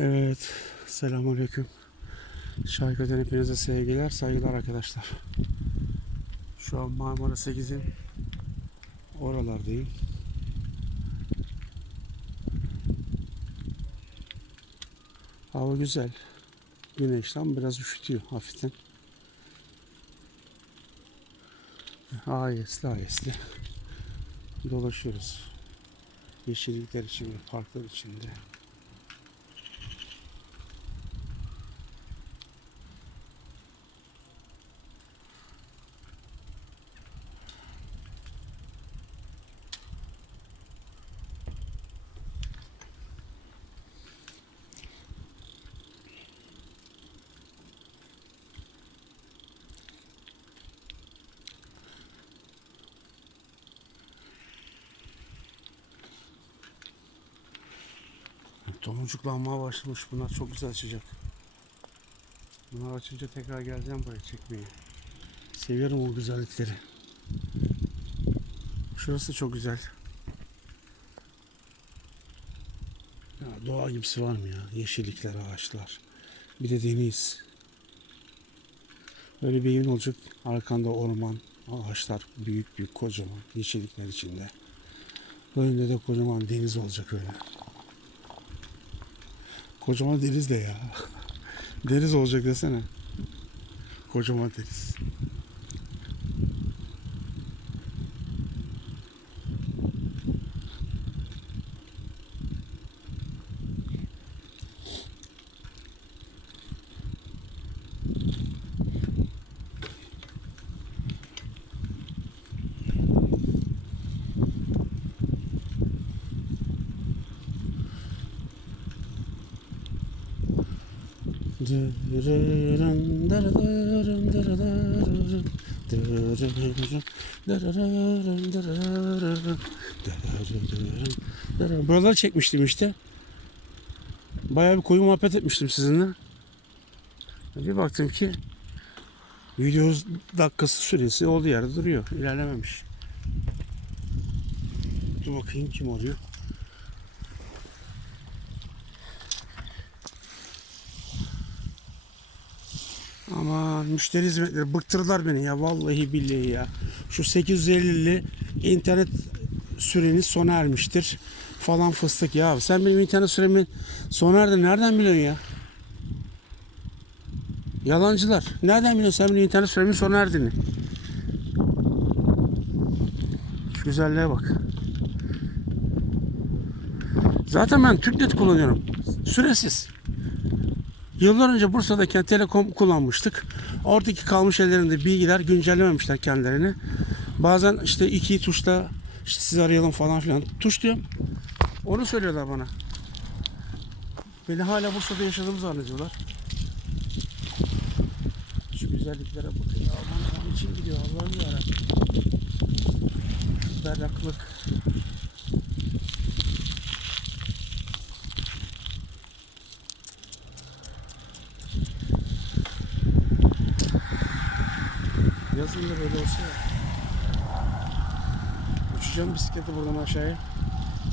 Evet, selamünaleyküm. Şarkıdan hepinize sevgiler, saygılar arkadaşlar. Şu an Marmara 8'in oralardayım. Hava güzel. Güneşten biraz üşütüyor hafiften. Ayesli ayesli dolaşıyoruz. Yeşillikler içinde, parklar içinde. Tomurcuklanmaya başlamış. Bunlar çok güzel açacak. Bunlar açınca tekrar geleceğim buraya çekmeye. Seviyorum o güzellikleri. Şurası çok güzel. Ya doğa gibisi var mı ya? Yeşillikler, ağaçlar. Bir de deniz. Böyle bir evin olacak. Arkanda orman, ağaçlar büyük büyük kocaman yeşillikler içinde. Önünde de kocaman deniz olacak öyle. Kocaman deniz de ya. Deniz olacak desene. Kocaman deniz. Buraları çekmiştim işte. Bayağı bir koyu muhabbet etmiştim sizinle. Bir baktım ki video dakikası süresi olduğu yerde duruyor. İlerlememiş. Dur bakayım kim arıyor. Aman müşteri hizmetleri bıktırdılar beni ya vallahi billahi ya. Şu 850'li internet süreniz sona ermiştir falan fıstık ya. Sen benim internet süremin sona erdi nereden biliyorsun ya? Yalancılar. Nereden biliyorsun sen benim internet süremin sona erdiğini? Şu güzelliğe bak. Zaten ben TürkNet kullanıyorum. Süresiz. Yıllar önce Bursa'dayken Telekom kullanmıştık. Oradaki kalmış ellerinde bilgiler güncellememişler kendilerini. Bazen işte iki tuşla işte sizi arayalım falan filan. Tuş diyorum. Onu söylüyorlar bana. Beni hala Bursa'da yaşadığımı zannediyorlar. Şu güzelliklere bakın ya. Aman için gidiyor Allah'ım yarabbim. Berraklık. Yazın da böyle olsa ya. Bisikleti buradan aşağıya.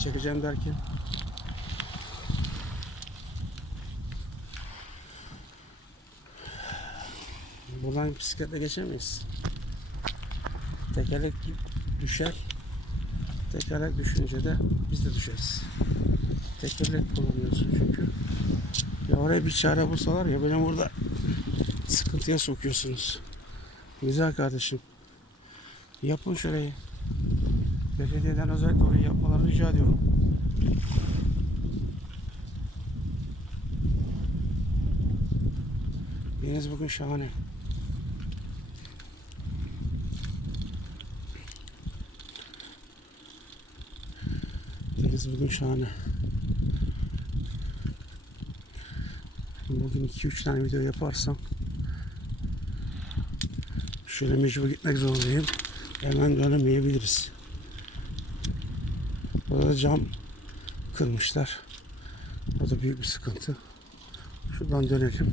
Çekeceğim derken. Buradan bisikletle geçemeyiz. Tekerlek düşer. Tekerlek düşünce de biz de düşeriz. Tekerlek kullanıyorsun çünkü. Ya oraya bir çare bulsalar ya beni burada sıkıntıya sokuyorsunuz. Güzel kardeşim. Yapın şurayı. Belediyeden özellikle orayı yapmalarını rica ediyorum. Deniz bugün şahane. Deniz bugün şahane. Bugün 2-3 tane video yaparsam Şöyle mecbur gitmek zorundayım. Hemen dönemeyebiliriz. Burada da cam kırmışlar. O da büyük bir sıkıntı. Şuradan dönelim.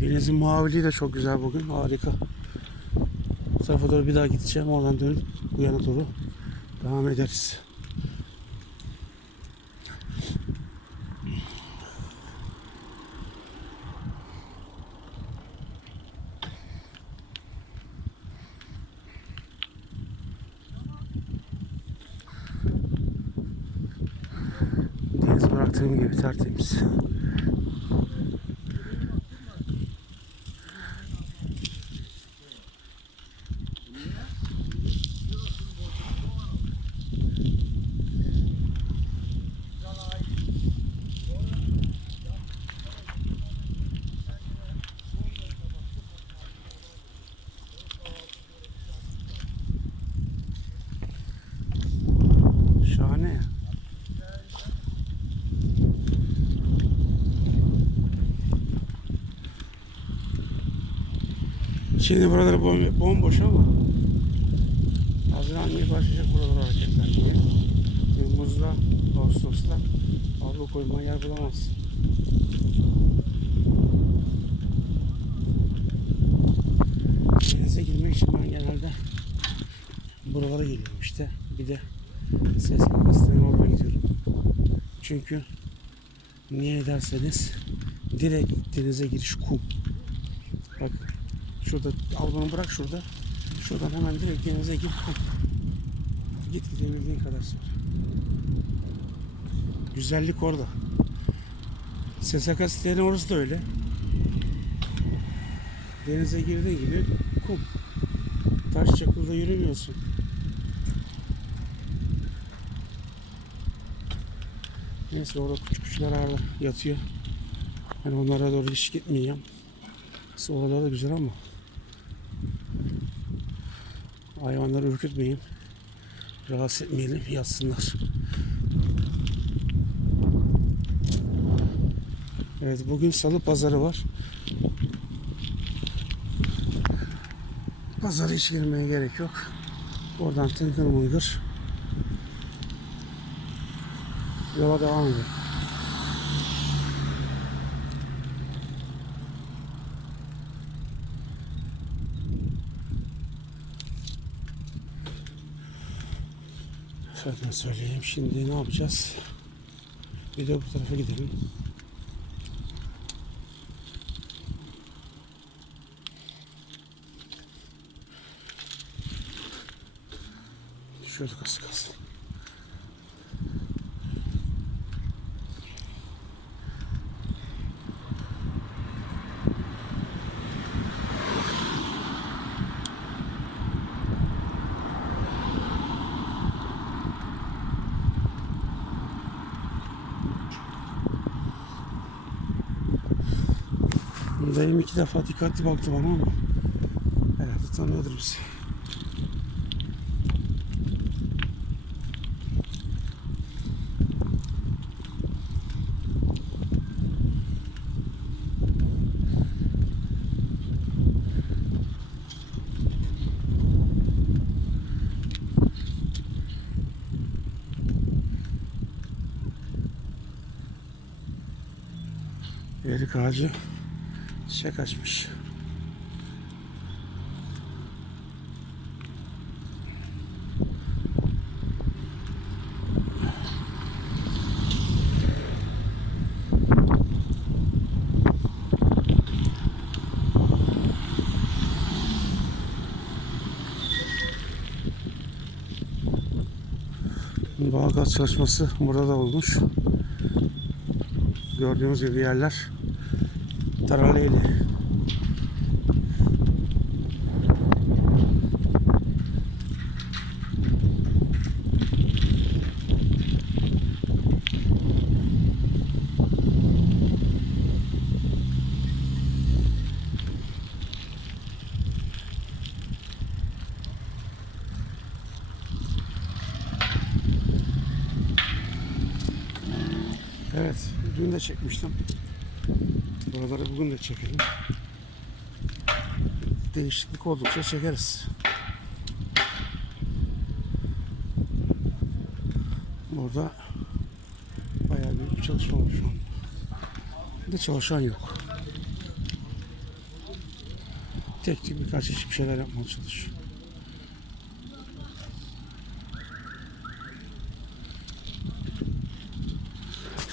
Denizin maviliği de çok güzel bugün. Harika. Bu tarafa doğru bir daha gideceğim. Oradan dönüp bu yana doğru devam ederiz. Baktığım gibi tertemiz. Şahane ya. Şimdi buraları bom bomboş ama Haziran ayı başlayacak buralar hareketlenmeye. Temmuz'da, Ağustos'ta avlu koyma yer bulamaz. Denize girmek için ben genelde buralara geliyorum işte. Bir de ses kapasiteden oraya gidiyorum. Çünkü niye derseniz direkt denize giriş kum. Şurada avlunu bırak şurada. Şuradan hemen direkt denize kum. Git gidebildiğin kadar sonra. Güzellik orada. SSK sitenin orası da öyle. Denize girdiğin gibi kum. Taş çakılda yürümüyorsun. Neyse orada küçük küçükler hala yatıyor. Hani onlara doğru hiç gitmeyeceğim. Oralar da güzel ama hayvanları ürkütmeyeyim. Rahatsız etmeyelim, yatsınlar. Evet, bugün salı pazarı var. Pazara hiç girmeye gerek yok. Oradan tıngır mıngır yola devam ediyor. Efendim söyleyeyim. Şimdi ne yapacağız? Bir de bu tarafa gidelim. Düşüyorduk az kalsın. Dayım iki defa dikkatli baktı bana ama herhalde tanıyordur bizi. Erik ağacı çiçek açmış. Gaz çalışması burada da olmuş. Gördüğünüz gibi yerler Taraleyli. Evet, dün de çekmiştim. Çekelim. Değişiklik oldukça çekeriz. Burada bayağı büyük bir çalışma var anda. Bir çalışan yok. Tek tek birkaç iş bir şeyler yapmaya çalışıyor.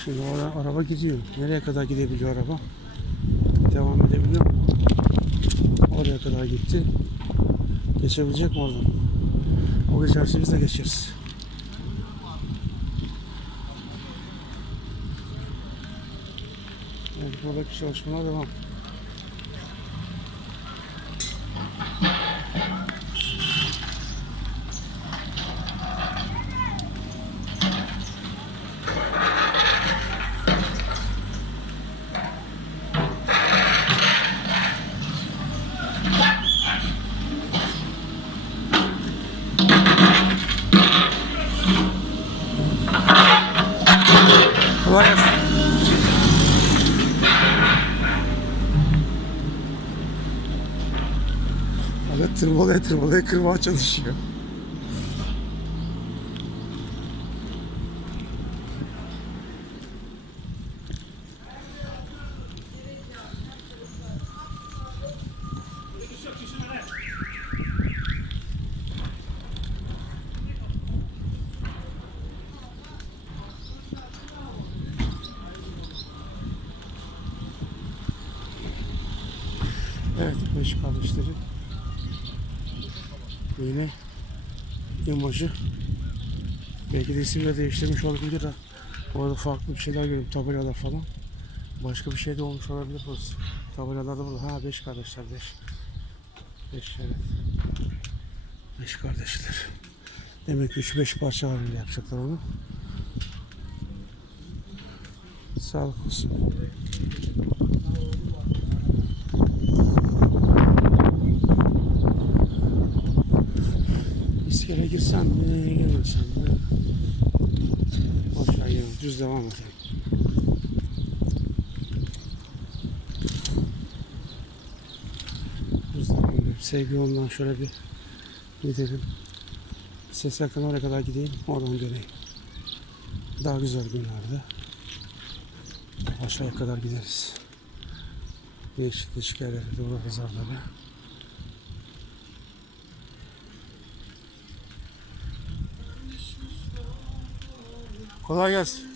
Şimdi orada araba gidiyor. Nereye kadar gidebiliyor araba? devam edebilir? Oraya kadar gitti. Geçebilecek mi oradan? O geçerse biz de geçeriz. Evet, buradaki çalışmalar devam. Tırmalaya tırmalaya kırmaya çalışıyor. Evet beş kardeşleri yeni imajı belki de isim de değiştirmiş olabilir ha. Orada farklı bir şeyler görüyorum tabelalar falan. Başka bir şey de olmuş olabilir burası. Tabelalarda burada. Ha beş kardeşler beş. Beş evet. Beş kardeşler. Demek ki üç beş parça halinde yapacaklar onu. Sağlık olsun. Düz devam edelim. Sevgi yolundan şöyle bir gidelim. Ses yakın oraya kadar gideyim, oradan döneyim. Daha güzel günlerde aşağıya kadar gideriz. Değişik değişik yerlere doğru pazarlara. Kolay gelsin.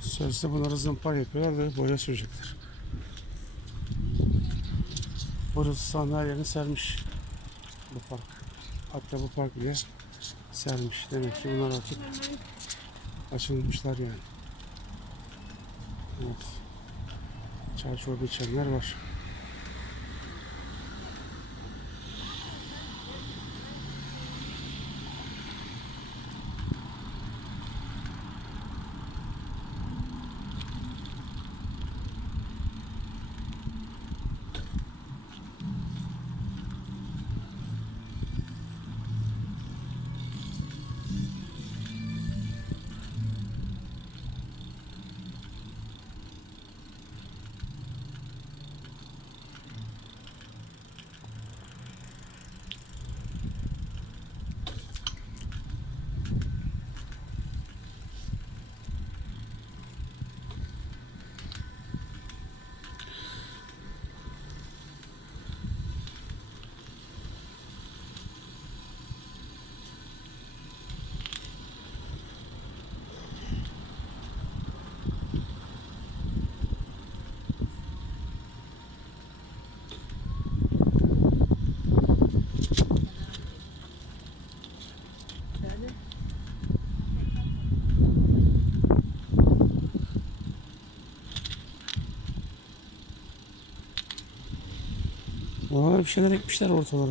Sözde bunları zımpar yapıyorlar ve boya sürecekler. Burası sandalyelerini sermiş bu park. Hatta bu park bile sermiş. Demek ki bunlar artık açılmışlar yani. Evet. Çay çorba içenler var. Bir şeyler ekmişler ortalara.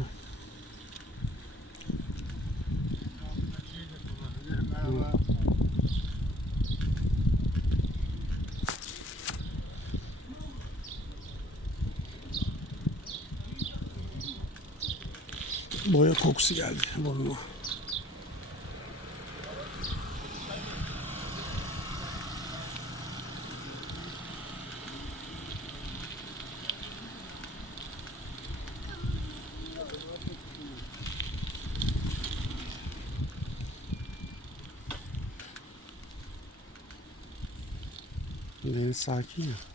Boya kokusu geldi burnuma. Deniz sakin ya.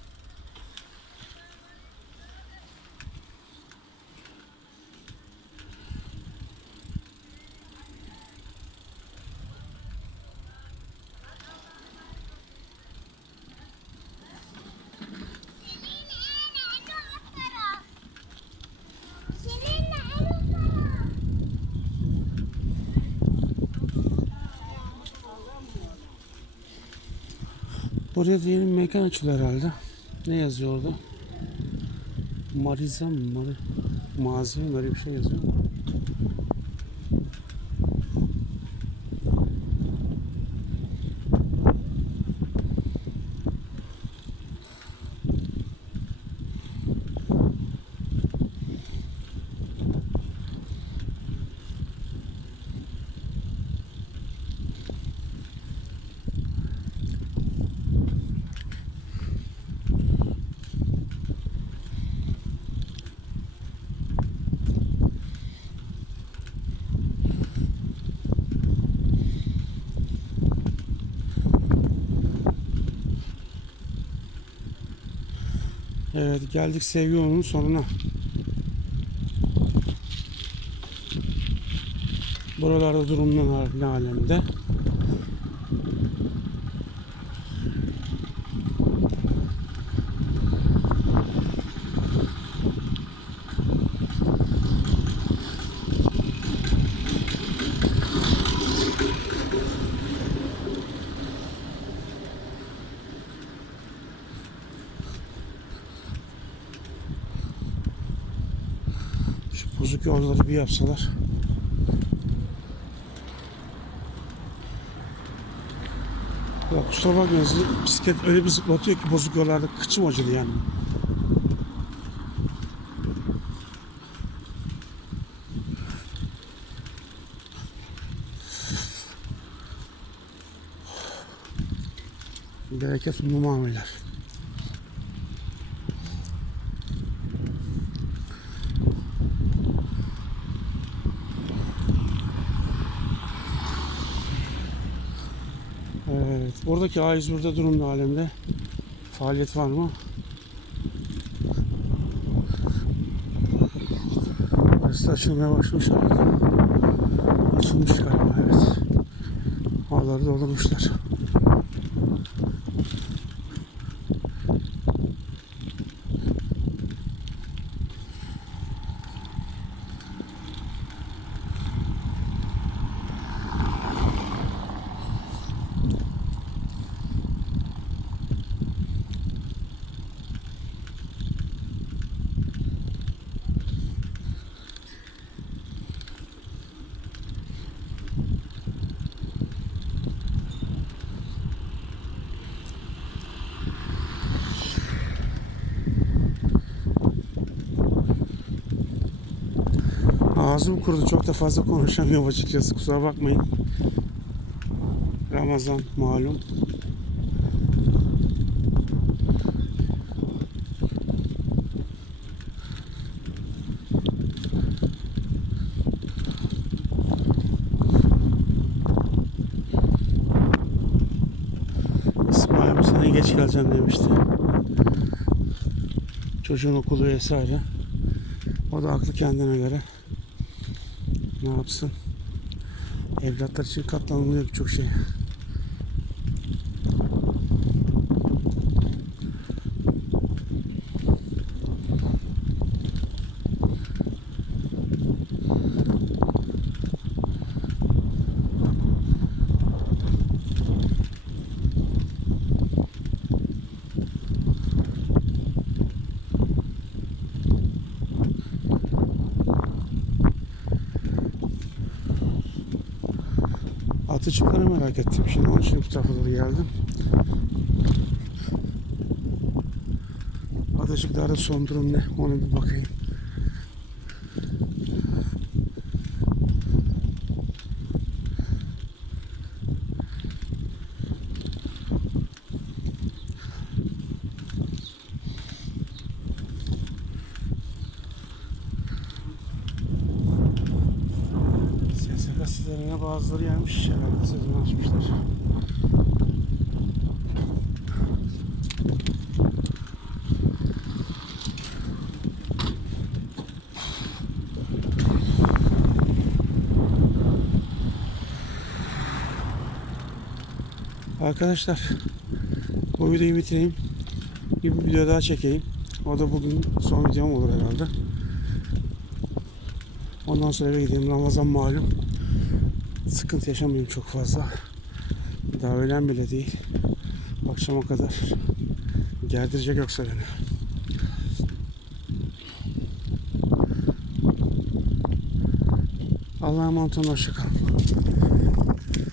Buraya da yeni bir mekan açılıyor herhalde. Ne yazıyor orada? Mariza mı? Mari... Mazi mi? Öyle bir şey yazıyor. Evet geldik sevgi yolunun sonuna. Buralarda durumlar ne alemde. Bozuk yolları bir yapsalar. Ya kusura bakmayın zı- bisiklet öyle bir zıplatıyor ki bozuk yollarda kıçım acıdı yani. Bereket muameler. Evet, buradaki A101'de durum ne alemde? Faaliyet var mı? Burası açılmaya başlamış herhalde. Açılmış galiba, evet. Ağları doldurmuşlar. Ağzım kurudu. Çok da fazla konuşamıyorum açıkçası. Kusura bakmayın. Ramazan malum. İsmail bu sene geç geleceğim demişti. Çocuğun okulu vesaire. O da aklı kendine göre. Ne yapsın? Evlatlar için katlanılıyor birçok şey. Atıcıkları merak ettim. Şimdi onun için bu tarafa doğru geldim. Atıcıklarda son durum ne? Ona bir bakayım. Arkadaşlar bu videoyu bitireyim. Bir video daha çekeyim. O da bugün son videom olur herhalde. Ondan sonra eve gideyim. Ramazan malum. Sıkıntı yaşamayayım çok fazla. Daha öğlen bile değil. Akşama kadar gerdirecek yoksa beni. Allah'a emanet olun. Hoşçakalın.